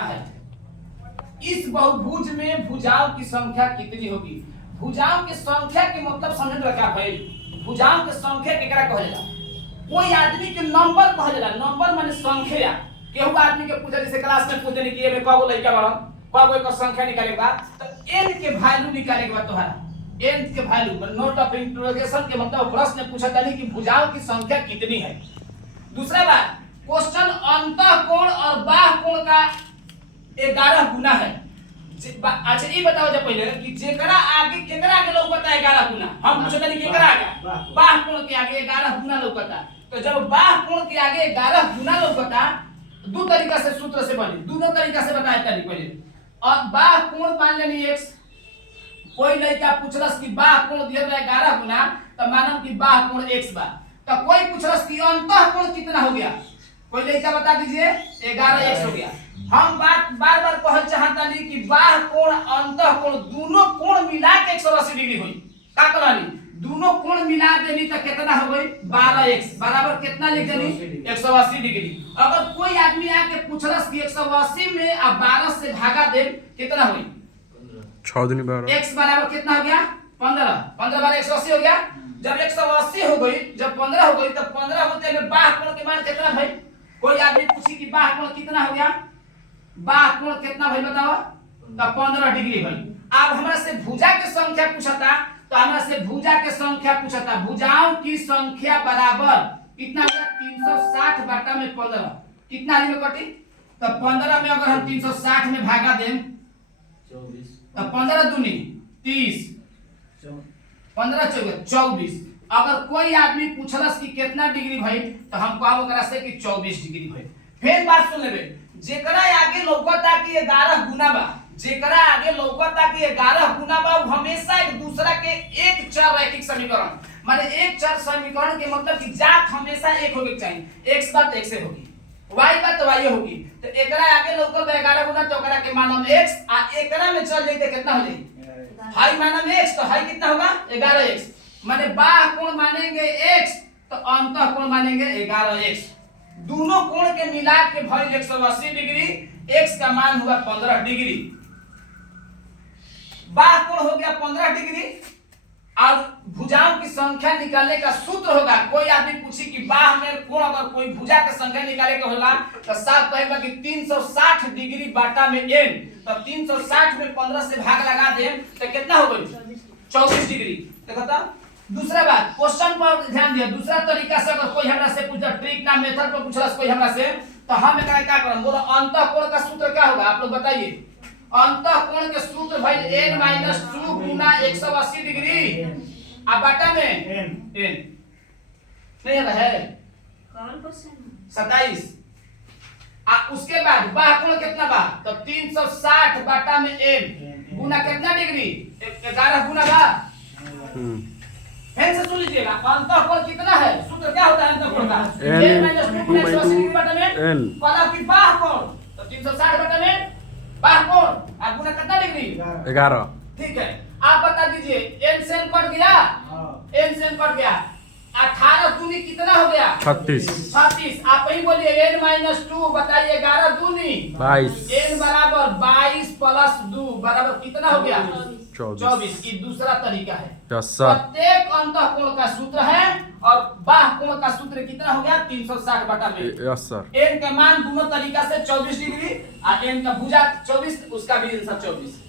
है। इस बहुभुज में भुजाओं की संख्या कितनी होगी? भुजाओं की संख्या के मतलब समझ रखा भाई। भुजाओं की संख्या केकरा कहला? कोई आदमी के नंबर कहला। नंबर माने संख्या। केहू आदमी के पूछे, जैसे क्लास में पूछे कि एमे कगो लइका बड़न, कगो एकर संख्या निकाले के बा, तो n के वैल्यू निकाले के बा तोहरा। n के वैल्यू नोट ऑफ इंटरोगेशन के मतलब प्रश्न पूछा था कि भुजाओं की संख्या कितनी है। दूसरा बात, क्वेश्चन अंतःकोण और बाह्यकोण का 11 गुना है। अच्छा ये बताओ जब पहले कि जेकरा आगे केकरा आगे लौकता है 11 गुना। हम पूछते नहीं केकरा आगे, बाह्यकोण के आगे 11 गुना लौकता। तो जब बाह्यकोण के आगे 11 गुना लौकता, दो तरीका से सूत्र से बने, दोनों तरीका से बताए तनी पहले। और बाह्यकोण मान लेनी x, कोई लड़का पूछलस कि बाह्यकोण दिया है 11 गुना, तो मानम कि बाह्यकोण x बा। तो कोई पूछलस कि अंतःकोण कितना हो गया, कोई लड़का बता दीजिए 11x हो गया। हम बात बार बार कहल चाहता नहीं कि बाह्यकोण अंतःकोण दोनों कोण मिला के 180 डिग्री हुई। का कहलानी? दोनों कोण मिला देनी तो कितना हो गई? 12x बराबर कितना लिख देनी? 180 डिग्री। अगर कोई आदमी आके पूछलस कि 180 में अब 12 से भागा दे कितना हुई? 6 दूनी 12। x बराबर कितना हो गया? 15। 15 बार 180 हो गया। जब 180 हो गई, जब 15 हो गई, तब 15 होते में बाह्यकोण के मान कितना भाई? कोई आदमी पूछी कि बाह्यकोण कितना हो गया, बाह्यकोण कितना भाई बताओ? तो 15 डिग्री भाई। अब हमरा से भुजा की संख्या पूछता, तो हमरा से भुजा की संख्या पूछता। भुजाओं की संख्या बराबर कितना हो गया? 360 बटा में 15 कितना में कटी? तो 15 में अगर हम 360 में भागा दें 24, तो 15 दूनी 30, 15 24। अगर कोई आदमी पूछलस कि कितना डिग्री भाई, तो हम कहब ओकरा से कि 24 डिग्री भाई। फिर बात सुन लेबे, जेकरा आगे लौकता कि 11 गुना बा, जेकरा आगे लौकता कि 11 गुना बा, वो हमेशा एक दूसरा के एक चर रैखिक समीकरण माने एक चर समीकरण के मतलब कि जात हमेशा एक होके चाहिए। x बात x से होगी, y बात y होगी। तो एकरा आगे लौकत 11 गुना, तो एकरा के मानम x, आ एकरा में चल जाई तो कितना हो जाई? हाई मानम x, तो हाई कितना होगा? 11x। माने बाह्यकोण मानेंगे x, तो अंतःकोण मानेंगे 11x। दोनों कोण के मिला के भइल 180 डिग्री, x का मान हुआ 15 डिग्री। बाह्यकोण हो गया 15 डिग्री। और भुजाओं की संख्या निकालने का सूत्र होगा, कोई आदमी पूछी कि बाह्य में कोण अगर कोई भुजा की संख्या निकाले के होला, तो साफ कहेगा कि 360 डिग्री बाटा में n, तो 360 में 15 से भाग लगा दें तो कितना हो गई? 24 डिग्री। देखो तो दूसरा बात, क्वेश्चन पर ध्यान दिया। दूसरा तरीका से अगर कोई हमरा से पूछा, ट्रिक ना मेथड पर पूछलस कोई हमरा से, तो हम एकरा क्या करम? बोलो अंतःकोण का सूत्र क्या होगा? आप लोग बताइए। अंतःकोण के सूत्र भाई n-2 गुना 180 डिग्री अब बटा में n नहीं है कौन क्वेश्चन? 27। उसके बाद बाह्यकोण कितना बा? तो 360 बटा में n गुना कितना डिग्री? 11 गुना बा। फिर से सुन लीजिएगा, अंतःकोण कितना है? सूत्र क्या होता है अंतःकोण का? n-2 गुना 180 डिग्री बटा में n वाला की बाह्यकोण, तो 360 बटा में बाह्यकोण और गुना कितना डिग्री? 11। ठीक है, आप बता दीजिए n से n कट गया, n से n कट गया, 18 दूनी कितना हो गया? 36। 36। आप ही बोलिए n-2 बताइए 11 दूनी 22। n बराबर 22 प्लस 2 बराबर कितना हो गया? 24। ये दूसरा तरीका है। प्रत्येक अंतःकोण का सूत्र है और बाह्यकोण का सूत्र कितना हो गया? 360 बटा में यस सर। n का मान दोनों तरीका से 24 डिग्री और n का भुजा 24, उसका भी आंसर 24।